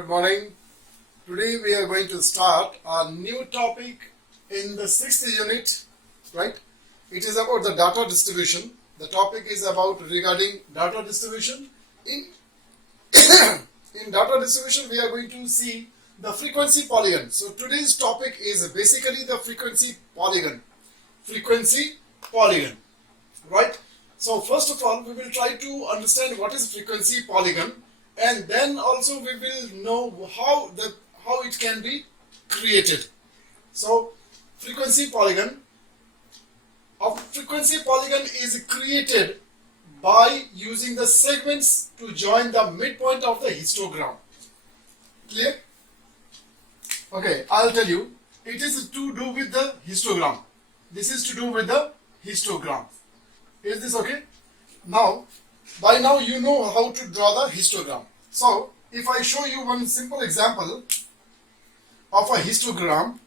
Good morning. Today we are going to start a new topic in the 6th unit, right? It is about the data distribution. The topic is about regarding data distribution. In data distribution, we are going to see the frequency polygon. So today's topic is basically the frequency polygon. Frequency polygon, right? So first of all, we will try to understand what is frequency polygon, and then also we will know how it can be created. So frequency polygon is created by using the segments to join the midpoint of the histogram. Clear? Okay, I'll tell you. It is to do with the histogram. This is to do with the histogram. Is this okay? Now, by now you know how to draw the histogram. So, if I show you one simple example of a histogram,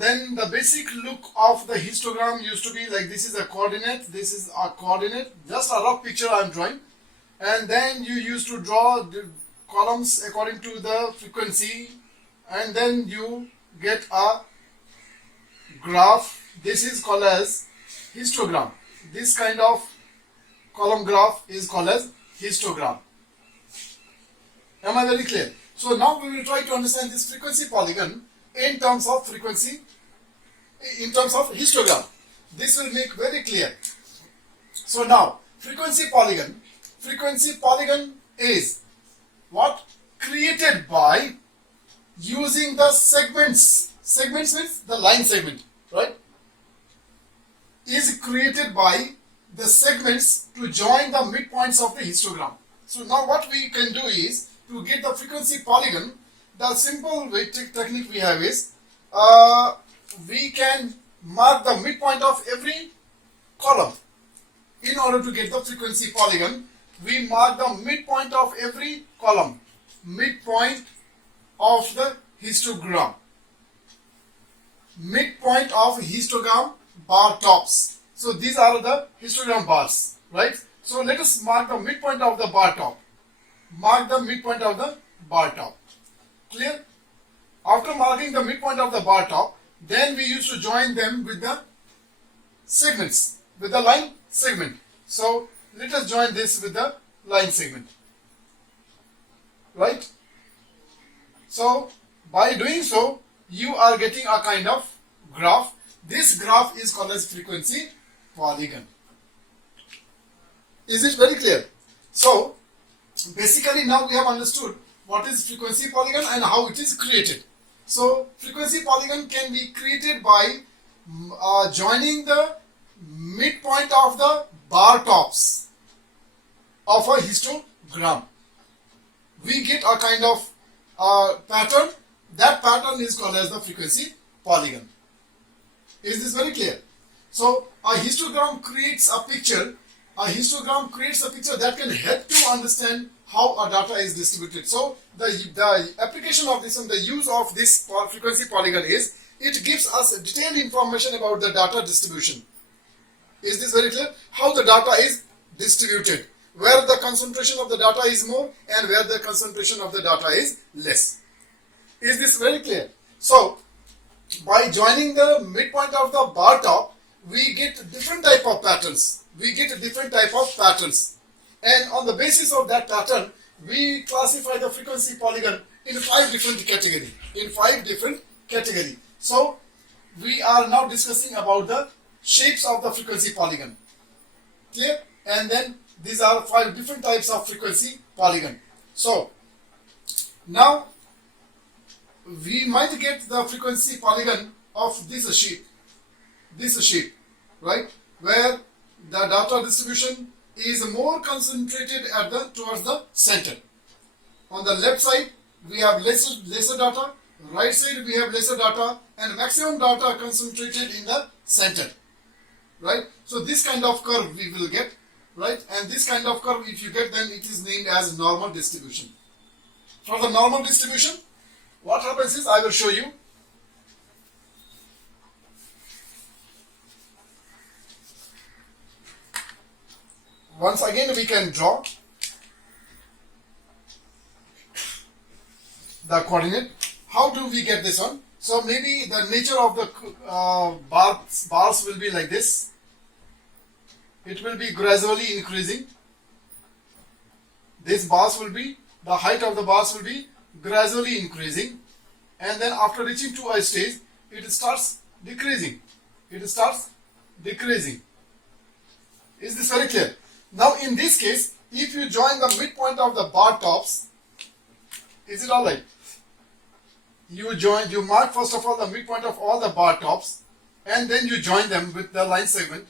then the basic look of the histogram used to be like this is a coordinate, this is a coordinate, just a rough picture I am drawing, and then you used to draw the columns according to the frequency, and then you get a graph. This is called as histogram. This kind of column graph is called as histogram. Am I very clear? So now we will try to understand this frequency polygon in terms of frequency, in terms of histogram. This will make very clear. So now, frequency polygon is what? Created by using the segments. Segments means the line segment, right? Is created by the segments to join the midpoints of the histogram. So now what we can do is, to get the frequency polygon, the simple way technique we have is, we can mark the midpoint of every column. In order to get the frequency polygon, we mark the midpoint of every column. Midpoint of the histogram. Midpoint of histogram bar tops. So these are the histogram bars, right? So let us mark the midpoint of the bar top. Mark the midpoint of the bar top. Clear? After marking the midpoint of the bar top, then we used to join them with the segments, with the line segment. So let us join this with the line segment, right? So by doing so, you are getting a kind of graph. This graph is called as frequency polygon. Is it very clear? So basically now we have understood what is frequency polygon and how it is created. So frequency polygon can be created by joining the midpoint of the bar tops of a histogram. We get a kind of pattern. That pattern is called as the frequency polygon. Is this very clear? So a histogram creates a picture. A histogram creates a picture that can help to understand how a data is distributed. So the application of this and the use of this frequency polygon is, it gives us detailed information about the data distribution. Is this very clear? How the data is distributed, where the concentration of the data is more and where the concentration of the data is less. Is this very clear? So by joining the midpoint of the bar top, we get different type of patterns. And on the basis of that pattern, we classify the frequency polygon in 5 different categories. So we are now discussing about the shapes of the frequency polygon. Clear? And then these are 5 different types of frequency polygon. So now we might get the frequency polygon of this shape, right? Where the data distribution is more concentrated towards the center. On the left side, we have lesser data. Right side, we have lesser data, and maximum data concentrated in the center, right? So this kind of curve we will get, right? And this kind of curve, if you get, then it is named as normal distribution. For the normal distribution, what happens is, I will show you. Once again we can draw. the coordinate. How do we get this one? So maybe the nature of the bars will be like this. It will be gradually increasing. This bars will be, the height of the bars will be gradually increasing, and then after reaching to a stage, it starts decreasing. It starts decreasing. Is this very clear? Now in this case, if you join the midpoint of the bar tops, is it alright? You mark first of all the midpoint of all the bar tops, and then you join them with the line segment.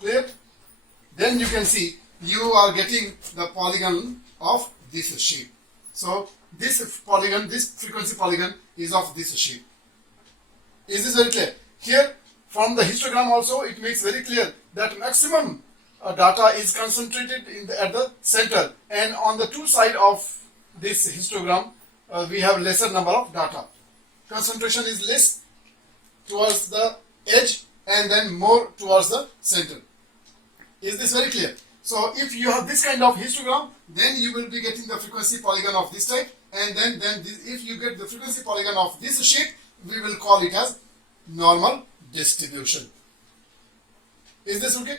Clear? Then you can see you are getting the polygon of this shape. So this polygon, this frequency polygon is of this shape. Is this very clear? Here from the histogram also it makes very clear that maximum data is concentrated at the center, and on the two sides of this histogram we have lesser number of data. Concentration is less towards the edge and then more towards the center. Is this very clear? So if you have this kind of histogram, then you will be getting the frequency polygon of this type, and then if you get the frequency polygon of this shape, we will call it as normal distribution. Is this okay?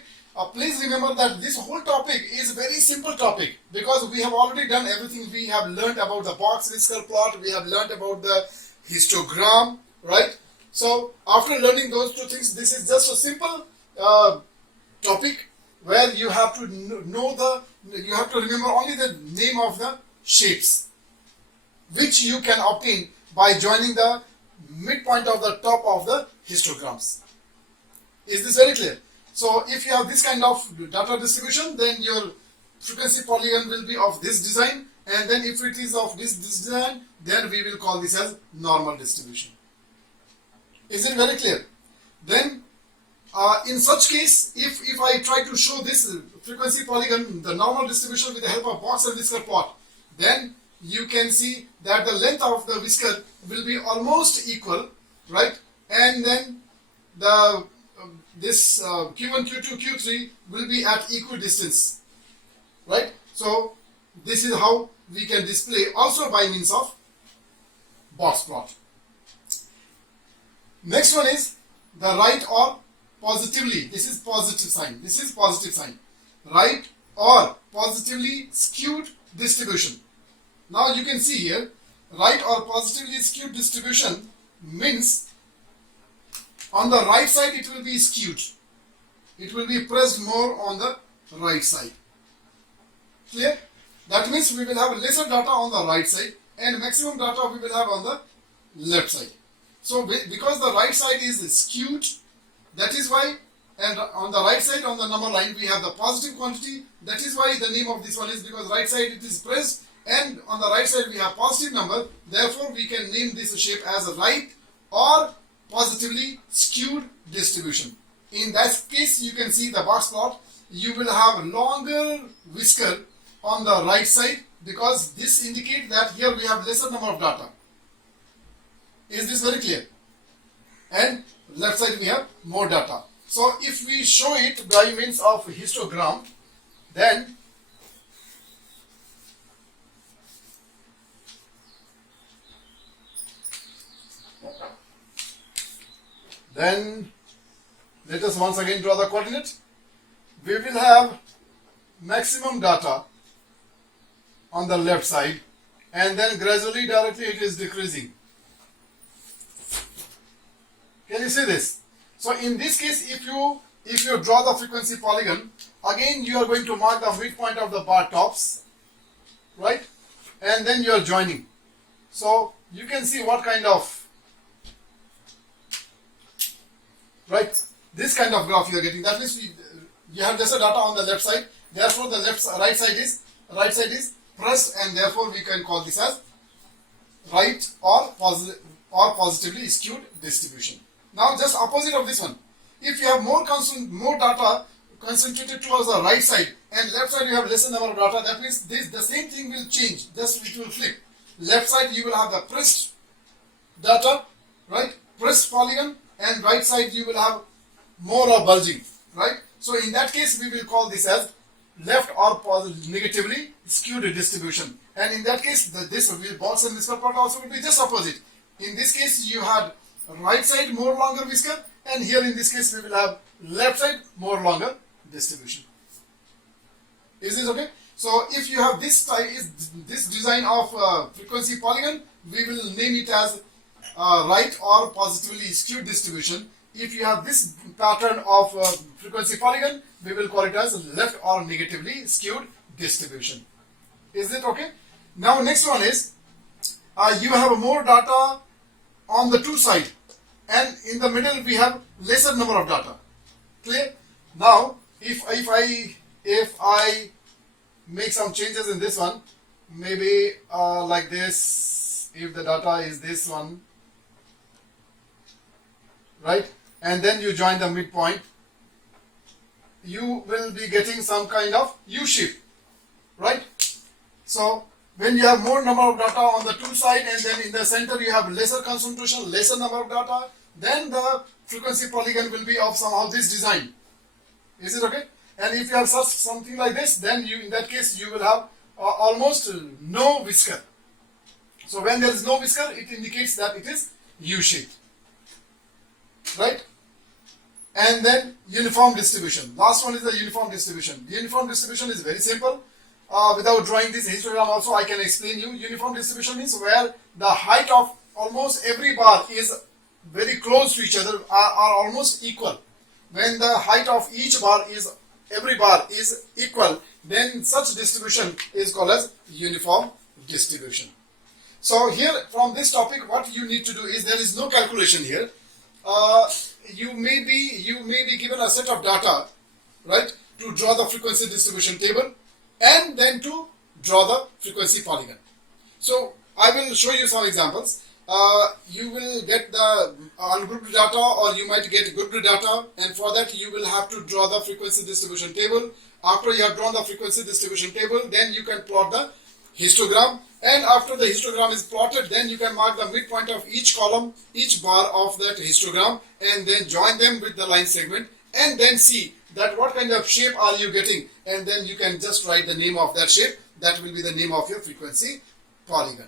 Please remember that this whole topic is very simple topic, because we have already done everything. We have learned about the box whisker plot, we have learned about the histogram, right? So after learning those two things, this is just a simple topic where you have to you have to remember only the name of the shapes, which you can obtain by joining the midpoint of the top of the histograms. Is this very clear? So if you have this kind of data distribution, then your frequency polygon will be of this design, and then if it is of this design, then we will call this as normal distribution. Is it very clear? Then in such case, if I try to show this frequency polygon, the normal distribution, with the help of box and whisker plot, then you can see that the length of the whisker will be almost equal, right? And then the this Q1, Q2, Q3 will be at equal distance, right? So this is how we can display also by means of box plot. Next one is the right or positively. This is positive sign. This is positive sign. Right or positively skewed distribution. Now you can see here, right or positively skewed distribution means on the right side it will be skewed. It will be pressed more on the right side. Clear? That means we will have lesser data on the right side and maximum data we will have on the left side. So because the right side is skewed, that is why, and on the right side on the number line we have the positive quantity. That is why the name of this one is, because right side it is pressed and on the right side we have positive number. Therefore we can name this shape as a right or positively skewed distribution. In that case, you can see the box plot. You will have longer whisker on the right side, because this indicates that here we have lesser number of data. Is this very clear? And left side we have more data. So if we show it by means of histogram, then let us once again draw the coordinate. We will have maximum data on the left side, and then gradually directly it is decreasing. Can you see this? So in this case, if you draw the frequency polygon, again you are going to mark the midpoint of the bar tops, right? And then you are joining. So you can see what kind of, right, this kind of graph you are getting. That means you have lesser data on the left side. Therefore the right side is pressed, and therefore we can call this as right or positively skewed distribution. Now just opposite of this one, if you have more data concentrated towards the right side and left side you have lesser number of data, that means the same thing will change, just it will flip. Left side you will have the pressed data, right, pressed polygon, and right side you will have more of bulging, right? So in that case we will call this as left or negatively skewed distribution. And in that case, this box and whisker plot also will be just opposite. In this case, you had right side more longer whisker, and here in this case we will have left side more longer distribution. Is this okay? So if you have this this design of frequency polygon, we will name it as right or positively skewed distribution. If you have this pattern of frequency polygon, we will call it as left or negatively skewed distribution. Is it okay? Now next one is you have more data on the two side, and in the middle we have lesser number of data. Clear? Now if I make some changes in this one, maybe like this, if the data is this one, right, and then you join the midpoint, you will be getting some kind of U-shape, right? So when you have more number of data on the two side, and then in the center you have lesser concentration, lesser number of data, then the frequency polygon will be of somehow this design. Is it okay? And if you have something like this, then in that case you will have almost no whisker. So when there is no whisker, it indicates that it is U-shaped, right? And then uniform distribution. Last one is the uniform distribution. The uniform distribution is very simple. Without drawing this histogram also, I can explain you. Uniform distribution is where the height of almost every bar is very close to each other, are almost equal. When the height of every bar is equal, then such distribution is called as uniform distribution. So here from this topic, what you need to do is, there is no calculation here. You may be given a set of data, right, to draw the frequency distribution table, and then to draw the frequency polygon. So I will show you some examples. You will get the ungrouped data, or you might get grouped data, and for that you will have to draw the frequency distribution table. After you have drawn the frequency distribution table, then you can plot the histogram, and after the histogram is plotted, then you can mark the midpoint of each column, each bar of that histogram, and then join them with the line segment, and then see that what kind of shape are you getting, and then you can just write the name of that shape. That will be the name of your frequency polygon.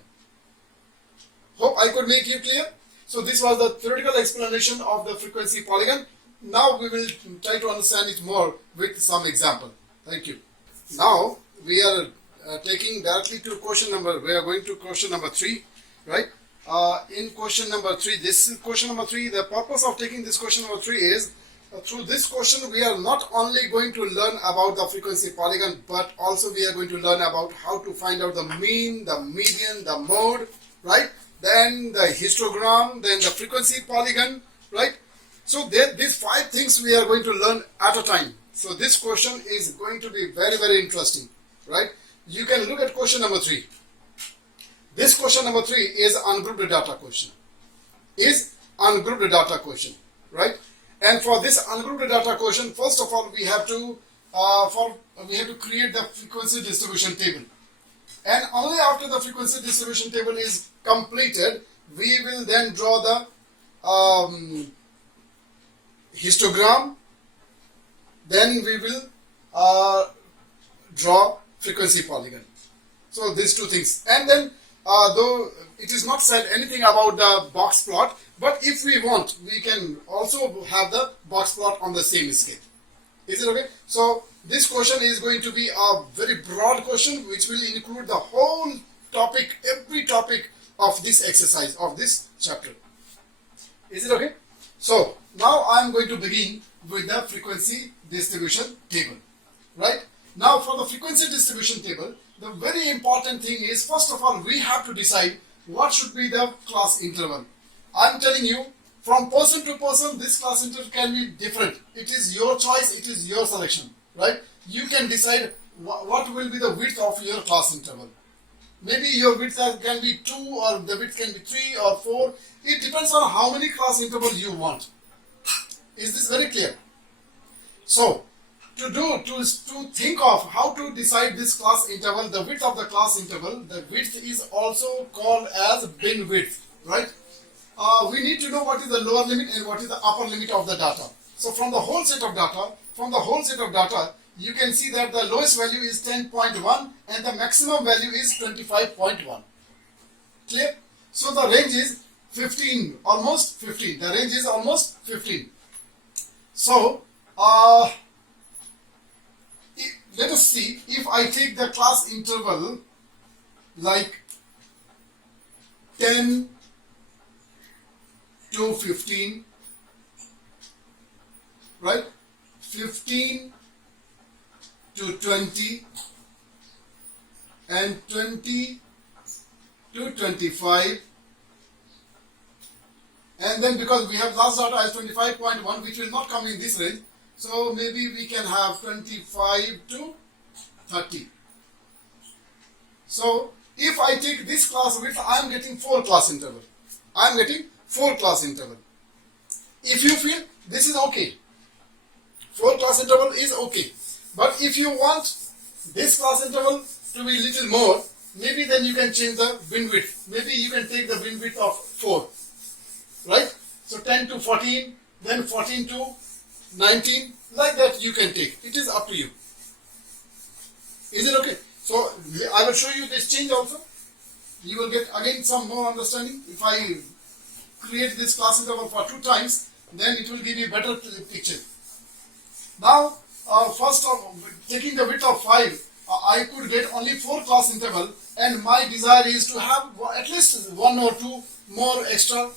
Hope I could make you clear. So this was the theoretical explanation of the frequency polygon. Now we will try to understand it more with some example. Thank you. Now we are taking directly to question number. We are going to question number 3, right? In question number 3, this is question number 3. The purpose of taking this question number 3 is, through this question we are not only going to learn about the frequency polygon, but also we are going to learn about how to find out the mean, the median, the mode, right? Then the histogram, then the frequency polygon, right? So these 5 things we are going to learn at a time. So this question is going to be very, very interesting, right? You can look at question number 3. This question number 3 is ungrouped data question. Right? And for this ungrouped data question, first of all, we have to create the frequency distribution table. And only after the frequency distribution table is completed, we will then draw the histogram. Then we will draw frequency polygon. So these 2 things. And then though it is not said anything about the box plot, but if we want, we can also have the box plot on the same scale. Is it okay? So this question is going to be a very broad question, which will include the whole topic, every topic of this exercise, of this chapter. Is it okay? So now I am going to begin with the frequency distribution table, right? Now for the frequency distribution table, the very important thing is, first of all, we have to decide what should be the class interval. I am telling you, from person to person, this class interval can be different. It is your choice, it is your selection, right? You can decide what will be the width of your class interval. Maybe your width can be 2, or the width can be 3 or 4. It depends on how many class intervals you want. Is this very clear? So, to think of how to decide this class interval, the width of the class interval, the width is also called as bin width, right? We need to know what is the lower limit and what is the upper limit of the data. So from the whole set of data, you can see that the lowest value is 10.1 and the maximum value is 25.1. Clear? So the range is 15, almost 15. The range is almost 15. So let us see, if I take the class interval like 10 to 15, right? 15 to 20 and 20 to 25, and then because we have last data as 25.1, which will not come in this range, so maybe we can have 25 to 30. So if I take this class width, I am getting 4 class interval. I am getting 4 class interval. If you feel this is okay, 4 class interval is okay. But if you want this class interval to be little more, maybe then you can change the bin width. Maybe you can take the bin width of 4. Right? So 10 to 14, then 14 to 19, like that you can take. It is up to you. Is it okay? So I will show you this change also. You will get again some more understanding. If I create this class interval for 2 times, then it will give you better picture. Now, first of taking the width of 5, I could get only 4 class interval, and my desire is to have at least 1 or 2 more extra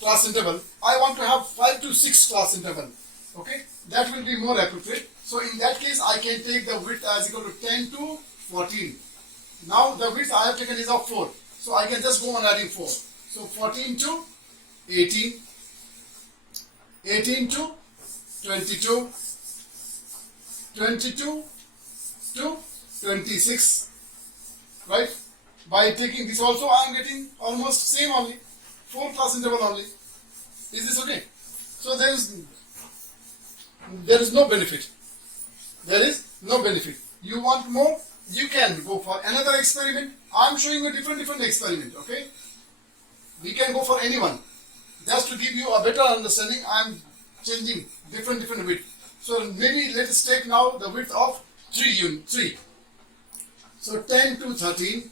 class interval. I want to have 5 to 6 class interval. Okay, that will be more appropriate. So in that case, I can take the width as equal to 10 to 14. Now the width I have taken is of 4, so I can just go on adding 4. So 14 to 18, 18 to 22, 22 to 26, right? By taking this also, I am getting almost same only, 4 class interval only. Is this okay? So there is no benefit. There is no benefit. You want more? You can go for another experiment. I am showing a different experiment. Okay? We can go for anyone. Just to give you a better understanding, I am changing different width. So maybe let us take now the width of 3. So 10 to 13,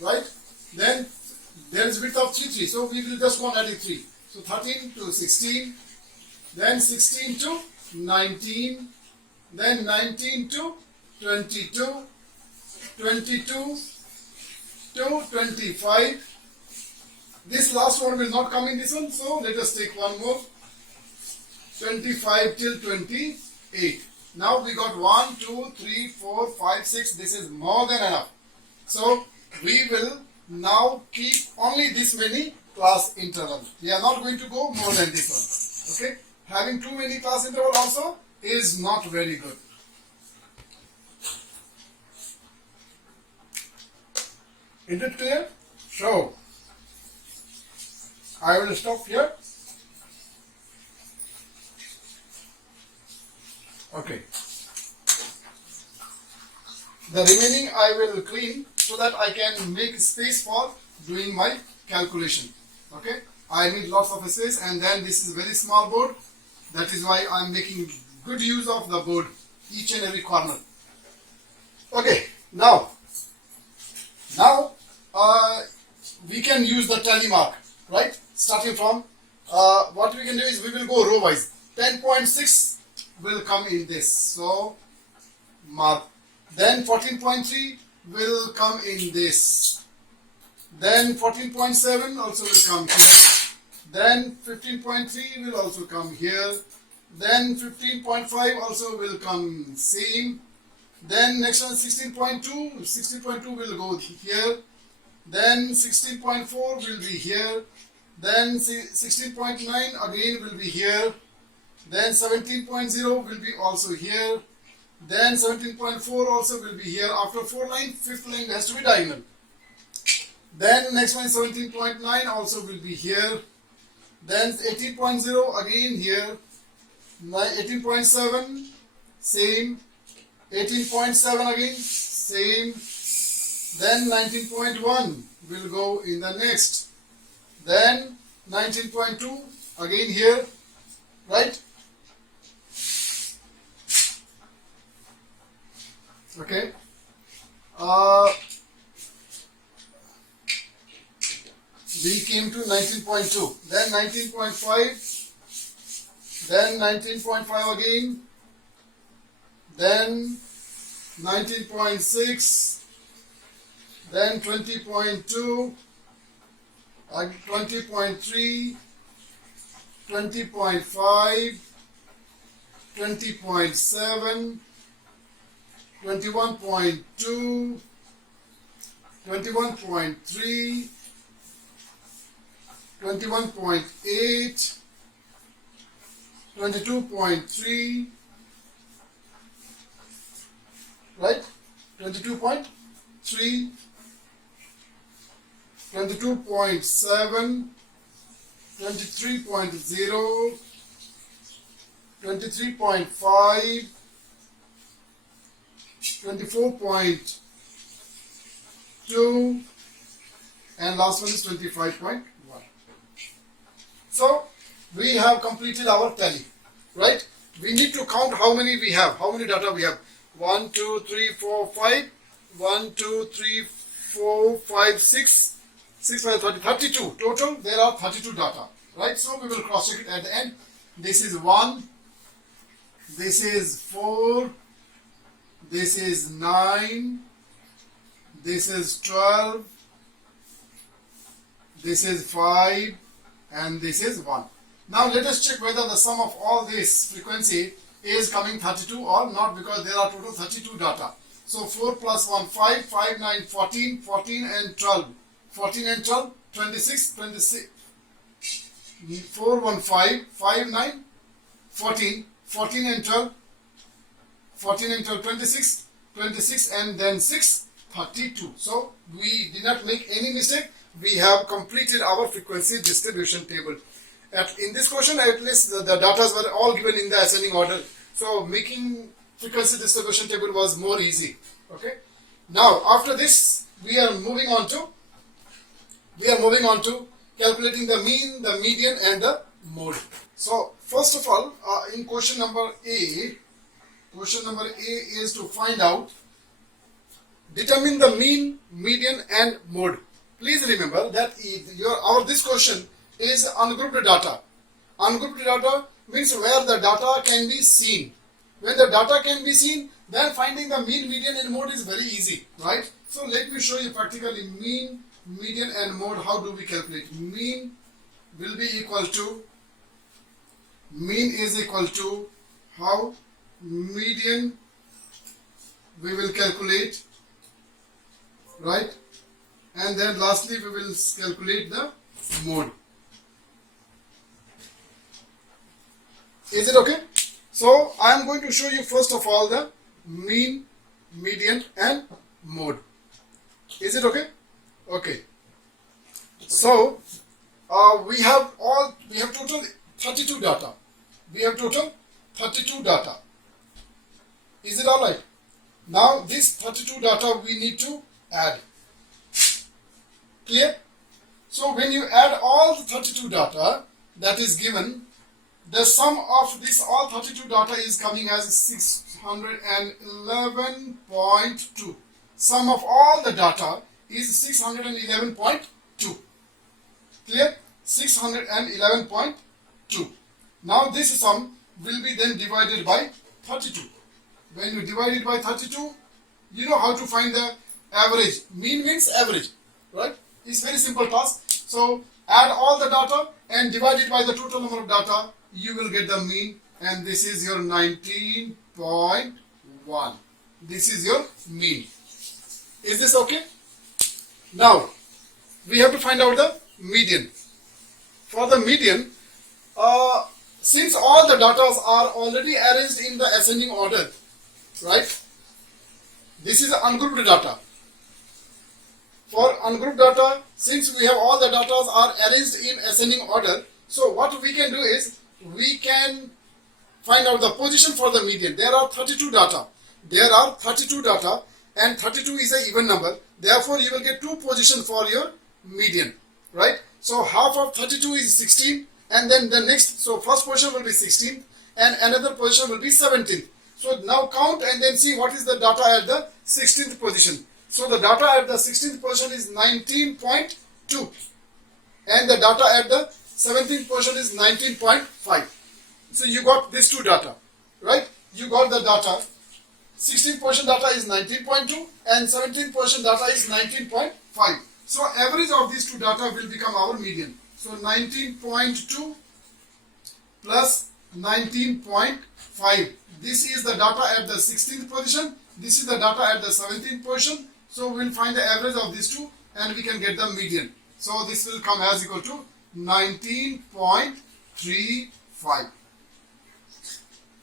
right? Then there is width of 3. So we will just go on adding 3. So 13 to 16, then 16 to 19, then 19 to 22, 22 to 25. This last one will not come in this one, so let us take one more. 25 till 28. Now we got 1, 2, 3, 4, 5, 6. This is more than enough. So we will now keep only this many class intervals. We are not going to go more than this one. Okay? Having too many class intervals also is not very good. Is it clear? So I will stop here. Okay. The remaining I will clean so that I can make space for doing my calculation. Okay. I need lots of space, and then this is a very small board. That is why I am making good use of the board, each and every corner. Okay. Now we can use the tally mark, right? Starting from what we can do is we will go row wise. 10.6 will come in this, so mark. Then 14.3 will come in this. Then 14.7 also will come here. Then 15.3 will also come here. Then 15.5 also will come same. Then next one 16.2. 16.2 will go here. Then 16.4 will be here. Then 16.9 again will be here. Then 17.0 will be also here. Then 17.4 also will be here. After 4 line, 5th line has to be diagonal. Then next one 17.9 also will be here. Then 18.0 again here. 18.7 same. 18.7 again same. Then 19.1 will go in the next. Then 19.2 again here, right? Okay. We came to 19.2, then 19.5, then 19.5 again, then 19.6, then 20.2, 20.3, 20.5, 20.7, 21.2, 21.3, 21.8, 22.3, right? 22.3, 22.7, 23.0, 23.5, 24.2, and last one is 25.1. So we have completed our tally, right? We need to count how many we have, how many data we have. 1, 2, 3, 4, 5. 1, 2, 3, 4, 5, 6. 6, 5, 30, 32. Total, there are 32 data, right? So we will cross check it at the end. This is 1. This is 4. This is 9. This is 12. This is 5. And this is 1. Now let us check whether the sum of all this frequency is coming 32 or not, because there are total 32 data. So 4 plus 1, 5, 5, 9, 14, 14 and 12. 14 and 12, 26, 26. 4, 1, 5, 5, 9, 14, 14 and 12, 14 and 12, 26, 26 and then 6, 32. So we did not make any mistake. We have completed our frequency distribution table. In this question, at least the data were all given in the ascending order. So making frequency distribution table was more easy. Okay. Now after this, we are moving on to calculating the mean, the median, and the mode. So first of all, in question number A is to find out, determine the mean, median, and mode. Please remember that this question is ungrouped data. Ungrouped data means where the data can be seen. When the data can be seen, then finding the mean, median, and mode is very easy, right? So let me show you practically mean, median, and mode. How do we calculate? Mean will be equal to, mean is equal to how? Median we will calculate, right? And then lastly we will calculate the mode. Is it okay? So I am going to show you first of all the mean, median, and mode. Is it okay? Okay. So we have total 32 data. We have total 32 data. Is it alright? Now this 32 data we need to add. Clear? So when you add all the 32 data that is given, the sum of this all 32 data is coming as 611.2. Sum of all the data is 611.2. Clear? 611.2. Now this sum will be then divided by 32. When you divide it by 32, you know how to find the average. Mean means average, right? It's very simple task. So add all the data and divide it by the total number of data. You will get the mean, and this is your 19.1. This is your mean. Is this okay? Now we have to find out the median. For the median, since all the data are already arranged in the ascending order, right? This is ungrouped data. For ungrouped data, since we have all the data are arranged in ascending order, so what we can do is we can find out the position for the median. There are 32 data. There are 32 data, and 32 is an even number. Therefore, you will get 2 positions for your median, right? So half of 32 is 16, and then the next, so first position will be 16, and another position will be 17. So now count and then see what is the data at the 16th position. So the data at the 16th position is 19.2 and the data at the 17th position is 19.5. So you got these two data, right? You got the data. 16th position data is 19.2 and 17th position data is 19.5. So average of these two data will become our median. So 19.2 plus 19.5. This is the data at the 16th position. This is the data at the 17th position. So we will find the average of these two and we can get the median. So this will come as equal to 19.35.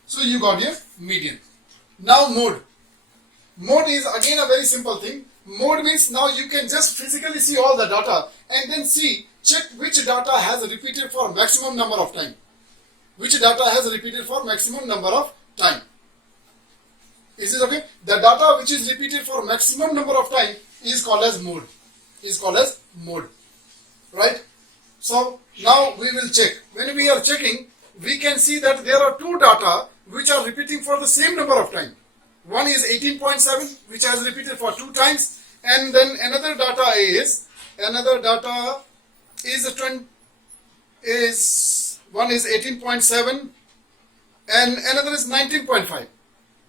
So you got your median. Now mode. Mode is again a very simple thing. Mode means now you can just physically see all the data and then check which data has repeated for maximum number of time. Which data has repeated for maximum number of time. Is it okay? The data which is repeated for maximum number of time is called as mode. Right? So now we will check. When we are checking, we can see that there are two data which are repeating for the same number of time. One is 18.7 which has repeated for 2 times and then another data is one is 18.7 and another is 19.5.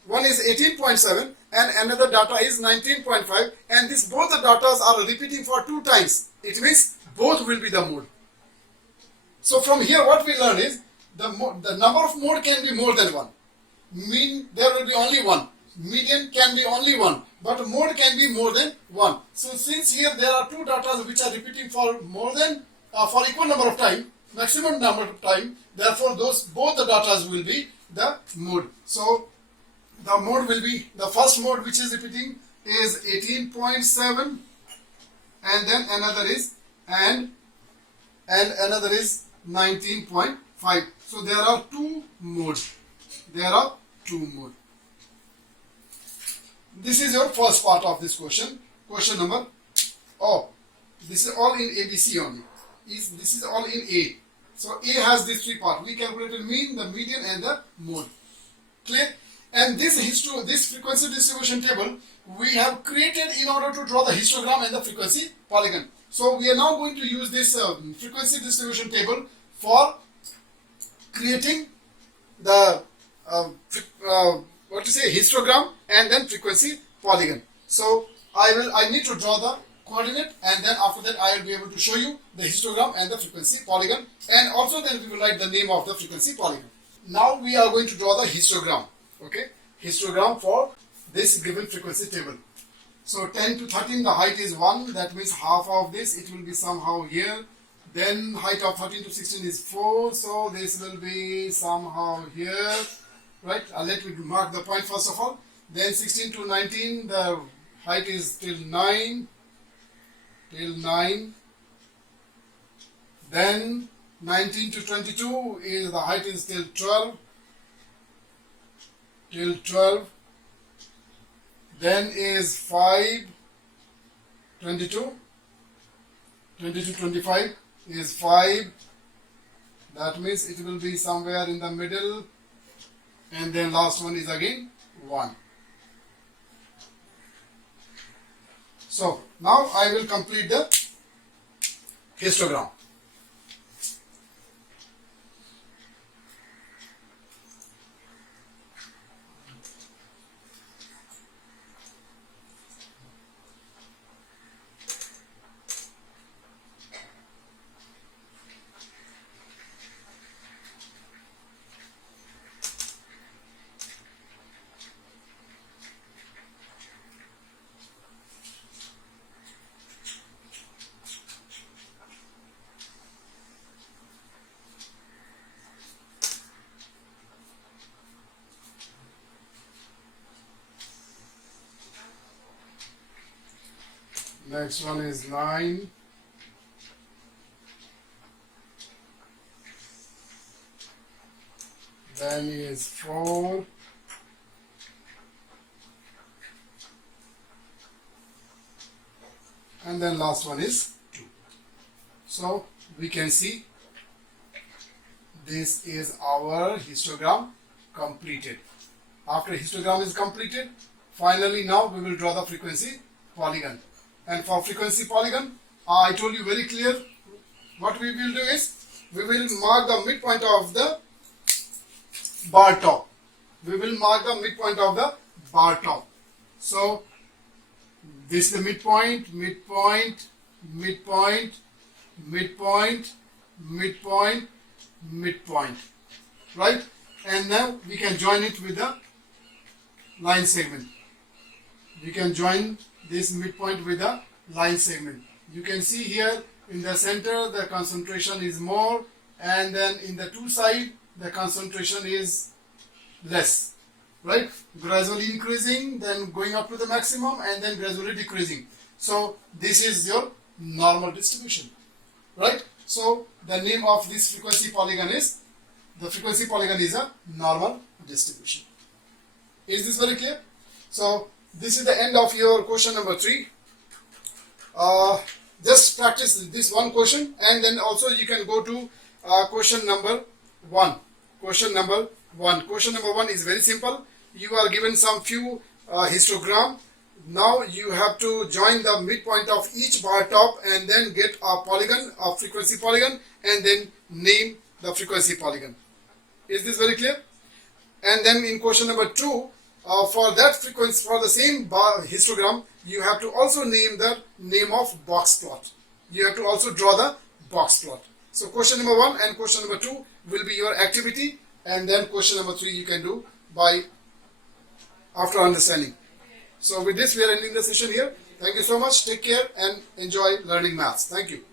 One is 18.7 and another data is 19.5 and both the data are repeating for 2 times. It means both will be the mode. So from here what we learn is the number of mode can be more than one. Mean there will be only one. Median can be only one, but mode can be more than one. So since here there are two data which are repeating for more than for equal number of time, maximum number of time, therefore both the data will be the mode. So the mode will be the first mode which is repeating is 18.7 and then another is another is 19.5. So there are two modes. This is your first part of this question. Question number, this is all in ABC only. This is all in A. So A has these 3 parts. We calculated mean, the median and the mode. Clear? And this frequency distribution table we have created in order to draw the histogram and the frequency polygon. So we are now going to use this frequency distribution table for creating the histogram and then frequency polygon. So I need to draw the coordinate and then after that I will be able to show you the histogram and the frequency polygon and also then we will write the name of the frequency polygon. Now we are going to draw the histogram. Okay, histogram for this given frequency table. So 10 to 13 the height is 1, that means half of this it will be somehow here. Then height of 13 to 16 is 4, so this will be somehow here. Right, let me mark the point first of all. Then 16 to 19 the height is till 9. Then 19 to 22 is the height is till 12. Then is 5, 22. 22 to 25 is 5. That means it will be somewhere in the middle. And then last one is again 1. So now I will complete the histogram. Next one is 9. Then is 4. And then last one is 2. So we can see this is our histogram completed. After histogram is completed, finally now we will draw the frequency polygon. And for frequency polygon, I told you very clear what we will do is we will mark the midpoint of the bar top. We will mark the midpoint of the bar top. So this is the midpoint, midpoint, midpoint, midpoint, midpoint, midpoint, right? And now we can join it with the line segment. We can join this midpoint with the line segment. You can see here in the center the concentration is more, and then in the two sides the concentration is less, right? Gradually increasing, then going up to the maximum, and then gradually decreasing. So this is your normal distribution, right? So the name of this frequency polygon is, the frequency polygon is a normal distribution. Is this very clear? So this is the end of your question number 3. Just practice this one question, and then also you can go to question number 1. Question number 1. Question number 1 is very simple. You are given some few histogram. Now you have to join the midpoint of each bar top and then get a polygon, a frequency polygon, and then name the frequency polygon. Is this very clear? And then in question number 2, for that frequency, for the same bar histogram, you have to also name the name of box plot. You have to also draw the box plot. So question number 1 and question number 2 will be your activity, and then question number 3 you can do by after understanding. So with this we are ending the session here. Thank you so much. Take care and enjoy learning maths. Thank you.